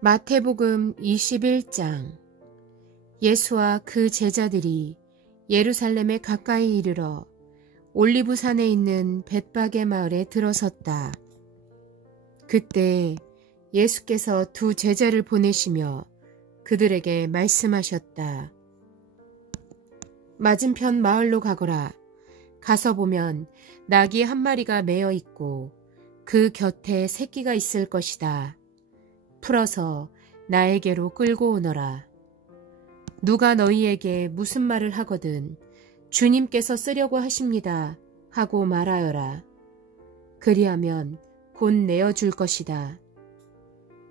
마태복음 21장. 예수와 그 제자들이 예루살렘에 가까이 이르러 올리브산에 있는 벳바게 마을에 들어섰다. 그때 예수께서 두 제자를 보내시며 그들에게 말씀하셨다. 맞은편 마을로 가거라. 가서 보면 낙이 한 마리가 매어 있고 그 곁에 새끼가 있을 것이다. 풀어서 나에게로 끌고 오너라. 누가 너희에게 무슨 말을 하거든 주님께서 쓰려고 하십니다 하고 말하여라. 그리하면 곧 내어줄 것이다.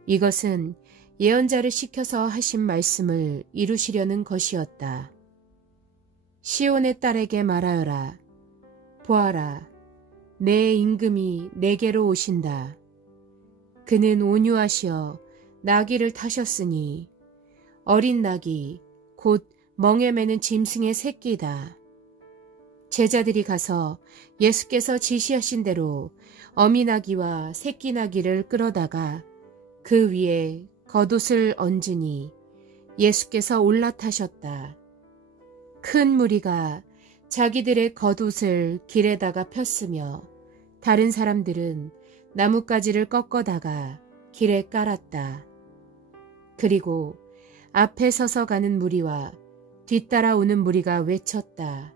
이것은 예언자를 시켜서 하신 말씀을 이루시려는 것이었다. 시온의 딸에게 말하여라. 보아라, 내 임금이 내게로 오신다. 그는 온유하시어 나귀를 타셨으니 어린 나귀 곧 멍에 매는 짐승의 새끼다. 제자들이 가서 예수께서 지시하신 대로 어미 나귀와 새끼 나귀를 끌어다가 그 위에 겉옷을 얹으니 예수께서 올라타셨다. 큰 무리가 자기들의 겉옷을 길에다가 폈으며 다른 사람들은 나뭇가지를 꺾어다가 길에 깔았다. 그리고 앞에 서서 가는 무리와 뒤따라오는 무리가 외쳤다.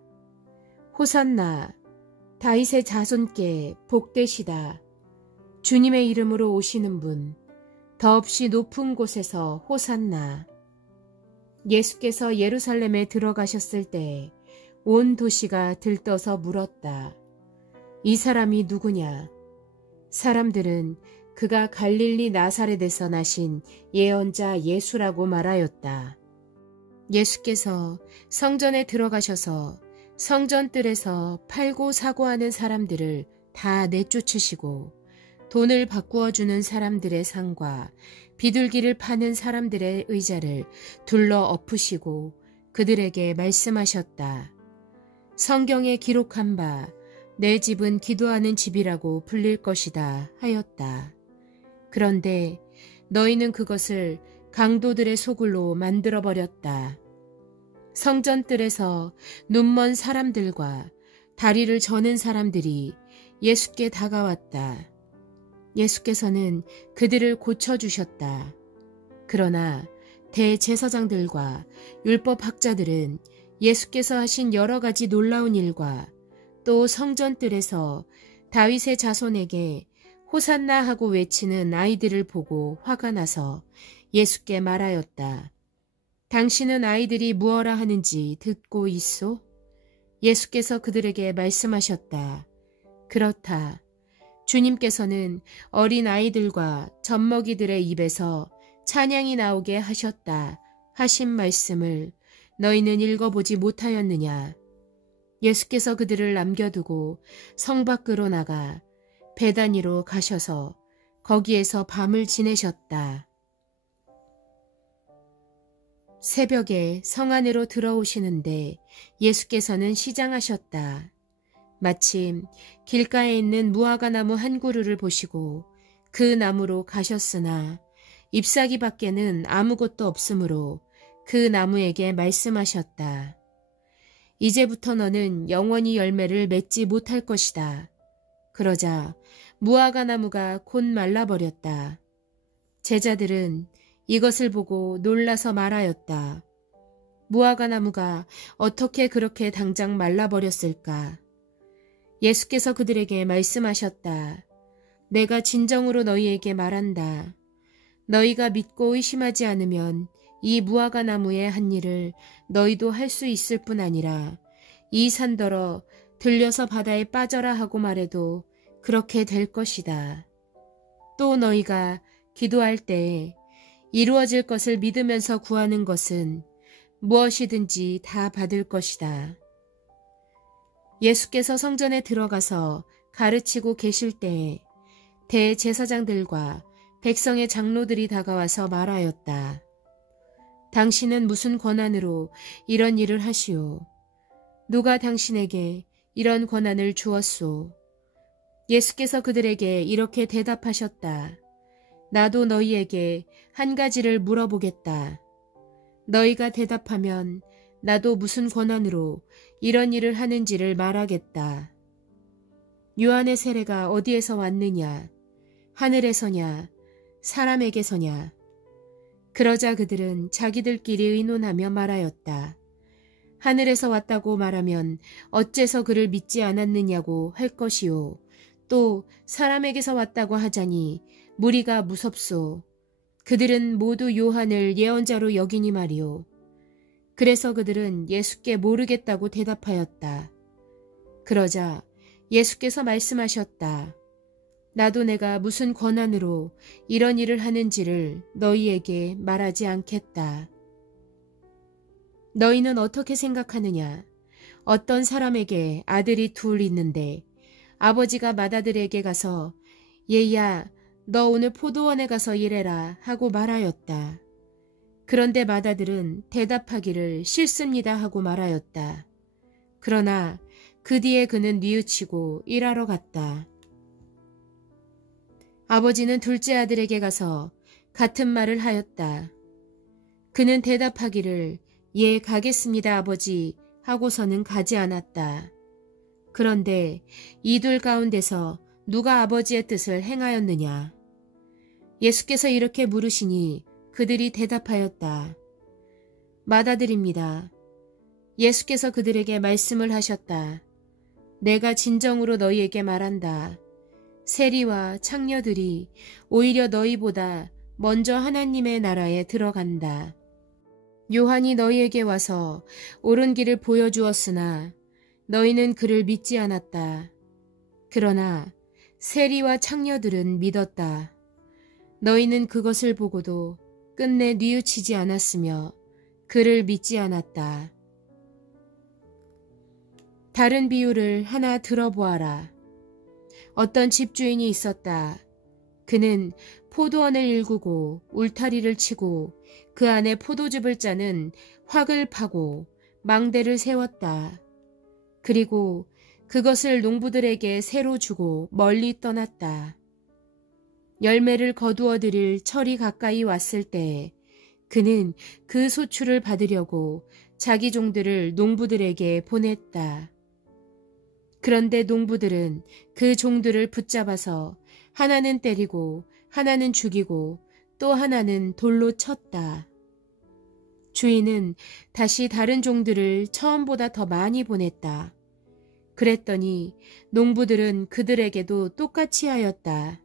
호산나, 다윗의 자손께 복되시다. 주님의 이름으로 오시는 분, 더없이 높은 곳에서 호산나. 예수께서 예루살렘에 들어가셨을 때 온 도시가 들떠서 물었다. 이 사람이 누구냐? 사람들은 그가 갈릴리 나사렛에서 나신 예언자 예수라고 말하였다. 예수께서 성전에 들어가셔서 성전뜰에서 팔고 사고 하는 사람들을 다 내쫓으시고 돈을 바꾸어 주는 사람들의 상과 비둘기를 파는 사람들의 의자를 둘러 엎으시고 그들에게 말씀하셨다. 성경에 기록한 바 내 집은 기도하는 집이라고 불릴 것이다 하였다. 그런데 너희는 그것을 강도들의 소굴로 만들어버렸다. 성전뜰에서 눈먼 사람들과 다리를 저는 사람들이 예수께 다가왔다. 예수께서는 그들을 고쳐주셨다. 그러나 대제사장들과 율법학자들은 예수께서 하신 여러 가지 놀라운 일과 또 성전뜰에서 다윗의 자손에게 호산나 하고 외치는 아이들을 보고 화가 나서 예수께 말하였다. 당신은 아이들이 무엇라 하는지 듣고 있소? 예수께서 그들에게 말씀하셨다. 그렇다. 주님께서는 어린 아이들과 젖먹이들의 입에서 찬양이 나오게 하셨다 하신 말씀을 너희는 읽어보지 못하였느냐? 예수께서 그들을 남겨두고 성 밖으로 나가 베다니로 가셔서 거기에서 밤을 지내셨다. 새벽에 성 안으로 들어오시는데 예수께서는 시장하셨다. 마침 길가에 있는 무화과 나무 한 그루를 보시고 그 나무로 가셨으나 잎사귀 밖에는 아무것도 없으므로 그 나무에게 말씀하셨다. 이제부터 너는 영원히 열매를 맺지 못할 것이다. 그러자 무화과 나무가 곧 말라버렸다. 제자들은 이것을 보고 놀라서 말하였다. 무화과 나무가 어떻게 그렇게 당장 말라버렸을까? 예수께서 그들에게 말씀하셨다. 내가 진정으로 너희에게 말한다. 너희가 믿고 의심하지 않으면 이 무화과 나무의 한 일을 너희도 할 수 있을 뿐 아니라 이 산더러 들려서 바다에 빠져라 하고 말해도 그렇게 될 것이다. 또 너희가 기도할 때에 이루어질 것을 믿으면서 구하는 것은 무엇이든지 다 받을 것이다. 예수께서 성전에 들어가서 가르치고 계실 때에 대제사장들과 백성의 장로들이 다가와서 말하였다. 당신은 무슨 권한으로 이런 일을 하시오? 누가 당신에게 이런 권한을 주었소? 예수께서 그들에게 이렇게 대답하셨다. 나도 너희에게 한 가지를 물어보겠다. 너희가 대답하면 나도 무슨 권한으로 이런 일을 하는지를 말하겠다. 요한의 세례가 어디에서 왔느냐? 하늘에서냐? 사람에게서냐? 그러자 그들은 자기들끼리 의논하며 말하였다. 하늘에서 왔다고 말하면 어째서 그를 믿지 않았느냐고 할 것이요. 또 사람에게서 왔다고 하자니 무리가 무섭소. 그들은 모두 요한을 예언자로 여기니 말이요. 그래서 그들은 예수께 모르겠다고 대답하였다. 그러자 예수께서 말씀하셨다. 나도 내가 무슨 권한으로 이런 일을 하는지를 너희에게 말하지 않겠다. 너희는 어떻게 생각하느냐? 어떤 사람에게 아들이 둘 있는데 아버지가 맏아들에게 가서 얘야 너 오늘 포도원에 가서 일해라 하고 말하였다. 그런데 맏아들은 대답하기를 싫습니다 하고 말하였다. 그러나 그 뒤에 그는 뉘우치고 일하러 갔다. 아버지는 둘째 아들에게 가서 같은 말을 하였다. 그는 대답하기를 예 가겠습니다 아버지 하고서는 가지 않았다. 그런데 이 둘 가운데서 누가 아버지의 뜻을 행하였느냐? 예수께서 이렇게 물으시니 그들이 대답하였다. 맏아들입니다. 예수께서 그들에게 말씀을 하셨다. 내가 진정으로 너희에게 말한다. 세리와 창녀들이 오히려 너희보다 먼저 하나님의 나라에 들어간다. 요한이 너희에게 와서 옳은 길을 보여주었으나 너희는 그를 믿지 않았다. 그러나 세리와 창녀들은 믿었다. 너희는 그것을 보고도 끝내 뉘우치지 않았으며 그를 믿지 않았다. 다른 비유를 하나 들어보아라. 어떤 집주인이 있었다. 그는 포도원을 일구고 울타리를 치고 그 안에 포도즙을 짜는 확을 파고 망대를 세웠다. 그리고 그것을 농부들에게 새로 주고 멀리 떠났다. 열매를 거두어 들일 철이 가까이 왔을 때 그는 그 소출을 받으려고 자기 종들을 농부들에게 보냈다. 그런데 농부들은 그 종들을 붙잡아서 하나는 때리고 하나는 죽이고 또 하나는 돌로 쳤다. 주인은 다시 다른 종들을 처음보다 더 많이 보냈다. 그랬더니 농부들은 그들에게도 똑같이 하였다.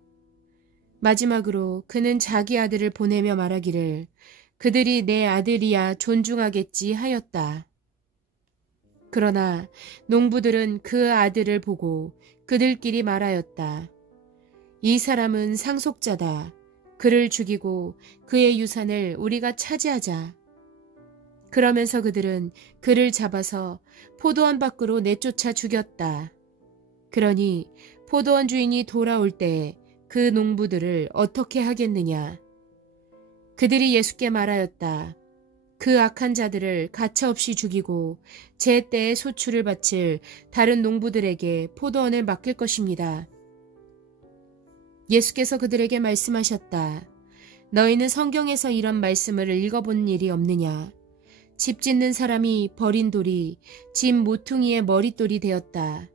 마지막으로 그는 자기 아들을 보내며 말하기를 그들이 내 아들이야 존중하겠지 하였다. 그러나 농부들은 그 아들을 보고 그들끼리 말하였다. 이 사람은 상속자다. 그를 죽이고 그의 유산을 우리가 차지하자. 그러면서 그들은 그를 잡아서 포도원 밖으로 내쫓아 죽였다. 그러니 포도원 주인이 돌아올 때 그 농부들을 어떻게 하겠느냐. 그들이 예수께 말하였다. 그 악한 자들을 가차없이 죽이고 제때에 소출을 바칠 다른 농부들에게 포도원을 맡길 것입니다. 예수께서 그들에게 말씀하셨다. 너희는 성경에서 이런 말씀을 읽어본 일이 없느냐. 집 짓는 사람이 버린 돌이 집 모퉁이의 머릿돌이 되었다.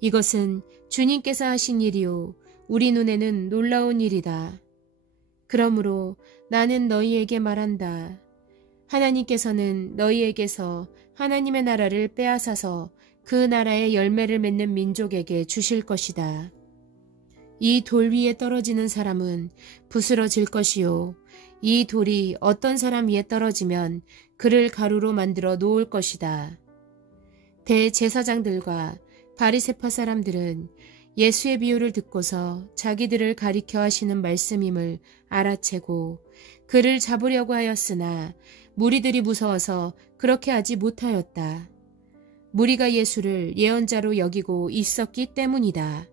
이것은 주님께서 하신 일이요 우리 눈에는 놀라운 일이다. 그러므로 나는 너희에게 말한다. 하나님께서는 너희에게서 하나님의 나라를 빼앗아서 그 나라의 열매를 맺는 민족에게 주실 것이다. 이 돌 위에 떨어지는 사람은 부스러질 것이요 이 돌이 어떤 사람 위에 떨어지면 그를 가루로 만들어 놓을 것이다. 대제사장들과 바리새파 사람들은 예수의 비유를 듣고서 자기들을 가리켜 하시는 말씀임을 알아채고 그를 잡으려고 하였으나 무리들이 무서워서 그렇게 하지 못하였다. 무리가 예수를 예언자로 여기고 있었기 때문이다.